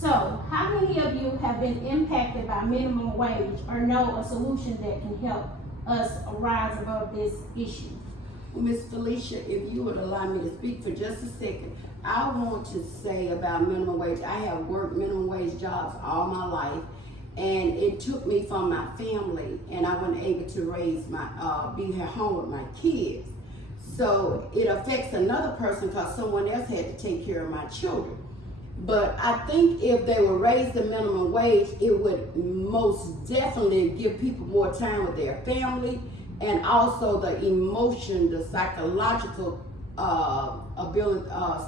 So, how many of you have been impacted by minimum wage or know a solution that can help us rise above this issue? Well, Miss Felicia, if you would allow me to speak for just a second, I want to say about minimum wage. I have worked minimum wage jobs all my life, and it took me from my family, and I wasn't able to raise my, be at home with my kids. So it affects another person because someone else had to take care of my children. But I think if they would raise the minimum wage, it would most definitely give people more time with their family, and also the emotion, the psychological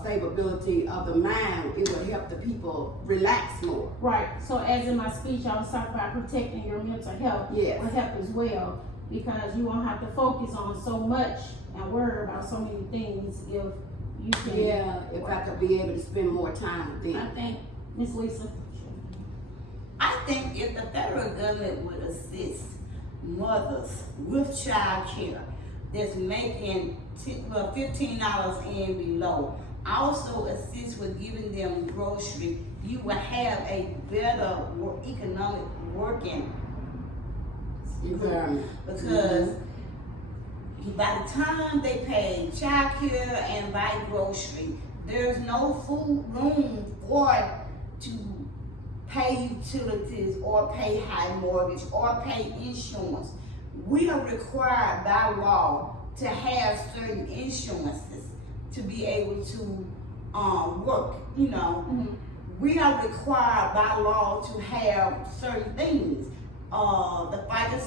stability of the mind. It would help the people relax more. Right. So as in my speech, I was talking about protecting your mental health. Yes. Will help as well, because you won't have to focus on so much and worry about so many things if you can. Yeah, if I could be able to spend more time with I them. think, Miss Lisa. I think if the federal government would assist mothers with child care that's making $15 and below, also assist with giving them grocery, you will have a better economic working Environment. because by the time they pay child care and buy grocery, there's no food room for to pay utilities or pay high mortgage or pay insurance. We are required by law to have certain insurances to be able to work, you know. Mm-hmm. We are required by law to have certain things. The FICA,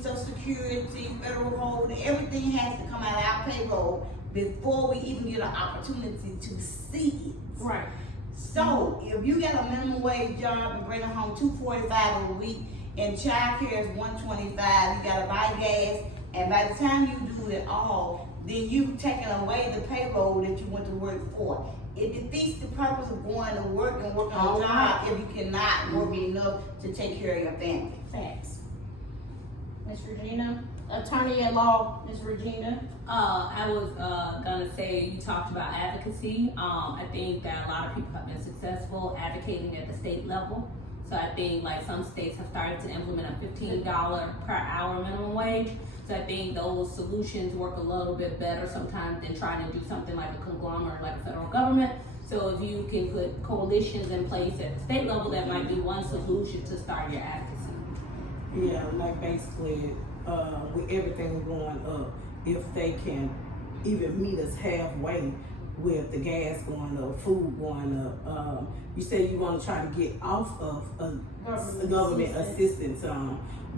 Social Security, federal hold, everything has to come out of our payroll before we even get an opportunity to see it. Right. So if you get a minimum wage job and bring home $245 a week and child care is $125, you gotta buy gas, and by the time you do it all, then you've taken away the payroll that you went to work for. It defeats the purpose of going to work and working a job if you cannot work enough to take care of your family. Facts. Miss Regina, attorney at law, Miss Regina. I was gonna say, you talked about advocacy. I think that a lot of people have been successful advocating at the state level. So I think like some states have started to implement a $15 per hour minimum wage. So I think those solutions work a little bit better sometimes than trying to do something like a conglomerate like a federal government. So if you can put coalitions in place at the state level, that might be one solution to start your advocacy. Yeah, like basically, with everything going up, if they can even meet us halfway with the gas going up, food going up, you say you want to try to get off of government assistance,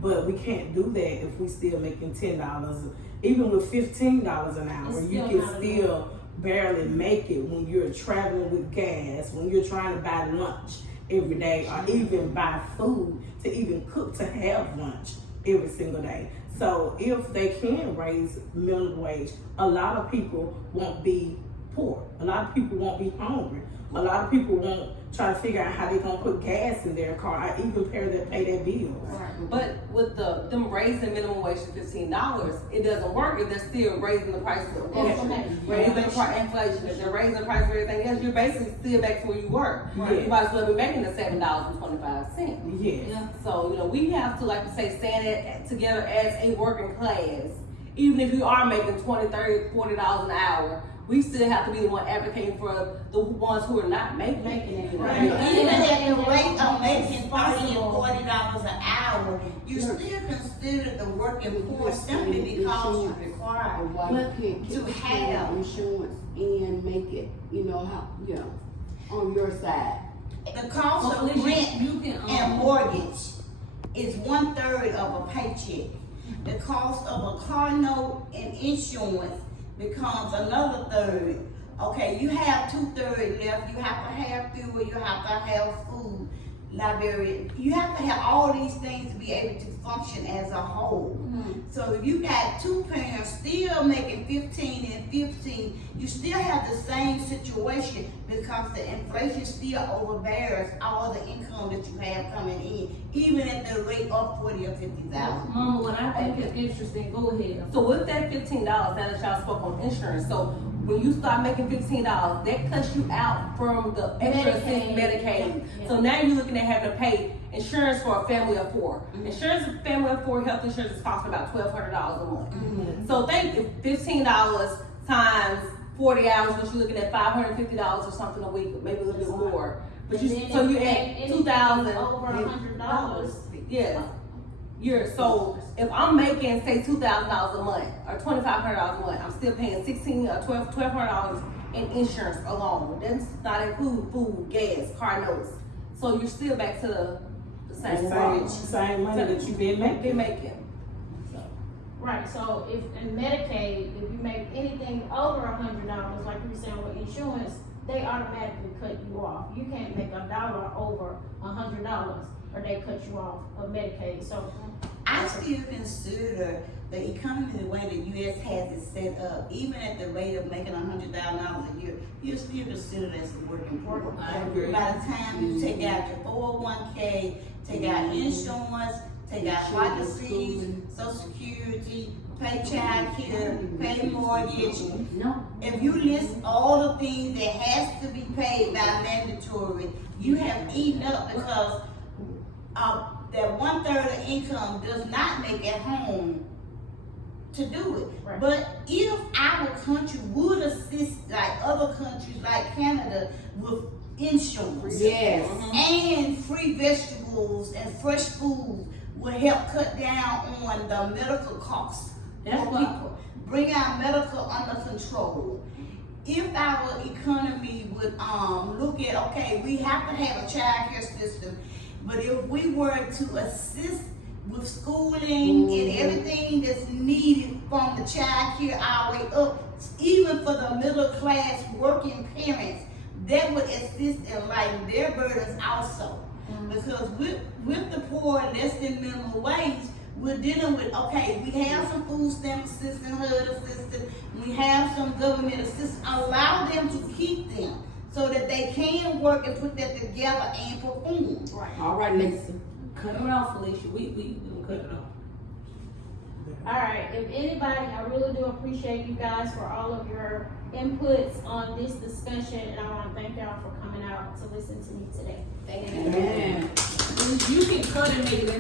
but we can't do that if we still making $10. Even with $15 an hour, you can still barely make it when you're traveling with gas, when you're trying to buy lunch every day, or even buy food to even cook to have lunch every single day. So if they can raise minimum wage, a lot of people won't be poor. A lot of people won't be hungry. A lot of people won't try to figure out how they're gonna put gas in their car, or even pay their bills. But with them raising minimum wage to $15, it doesn't work if they're still raising the prices of Inflation. raising the inflation. If they're raising the price of everything else, you're basically still back to where you were. Right. You might as well be making the $7.25. Yes. So we have to, like you say, stand it together as a working class. Even if you are making $20, $30, $40 an hour, we still have to be the one advocating for the ones who are not making it. Right. Even at the rate of making $30 and $40 an hour, you still consider the working poor simply because you're required to have insurance and make it, on your side. the cost of rent and mortgage is 1/3 of a paycheck. The cost of a car note and insurance becomes another third. Okay, you have 2/3 left. You have to have fuel, you have to have food, library. You have to have all these things to be able to function as a whole. So if you got two parents still making 15 and 15, you still have the same situation because the inflation still overbears all the income that you have coming in, even at the rate of 40 or 50,000. Mama, what I think is interesting, go ahead. So with that $15, now that y'all spoke on insurance, so when you start making $15, that cuts you out from the extra Medicaid. Medicaid. Yeah. So now you're looking at having to pay insurance for a family of 4. Insurance for a family of 4, health insurance is costing about $1,200 a month. So think if $15 times 40 hours, which you're looking at $550 or something a week, maybe a little bit more. But And you, then so if you you add add anything 2,000 over $100. Yeah. So if I'm making say $2,000 a month or $2,500 a month, I'm still paying $1,200 in insurance alone. That's not include food, gas, car notes. So you're still back to the same Same money that you've been making. Been making. Right, so if in Medicaid, if you make anything over $100, like you were saying with insurance, they automatically cut you off. You can't make $1 over $100, or they cut you off of Medicaid. So I still consider the economy the way the U.S. has it set up, even at the rate of making $100,000 a year, you still consider that as a working poor. I agree. By the time you take out your 401k, take out insurance, take out policies, Social Security, pay child care, pay mortgage. No. If you list all the things that has to be paid by mandatory, you have eaten up because that 1/3 of income does not make at home to do it. Right. But if our country would assist like other countries like Canada with insurance Yes. and free vegetables and fresh food will help cut down on the medical costs That's for what- people. Bring our medical under control. If our economy would look at, okay, we have to have a child care system, but if we were to assist with schooling and everything that's needed from the child care all the way up, even for the middle class working parents, that would assist in lighten their burdens also. Because with the poor less than minimum wage, we're dealing with, okay, we have some food stamp assistance, HUD assistance, we have some government assistance. Allow them to keep them so that they can work and put that together and perform. right. All right, Lisa. Cut it off, Felicia. We gonna cut it off. All right, if anybody, I really do appreciate you guys for all of your inputs on this discussion, and I want to thank y'all for coming out to listen to me today. Thank you. Amen. You can cut and make it into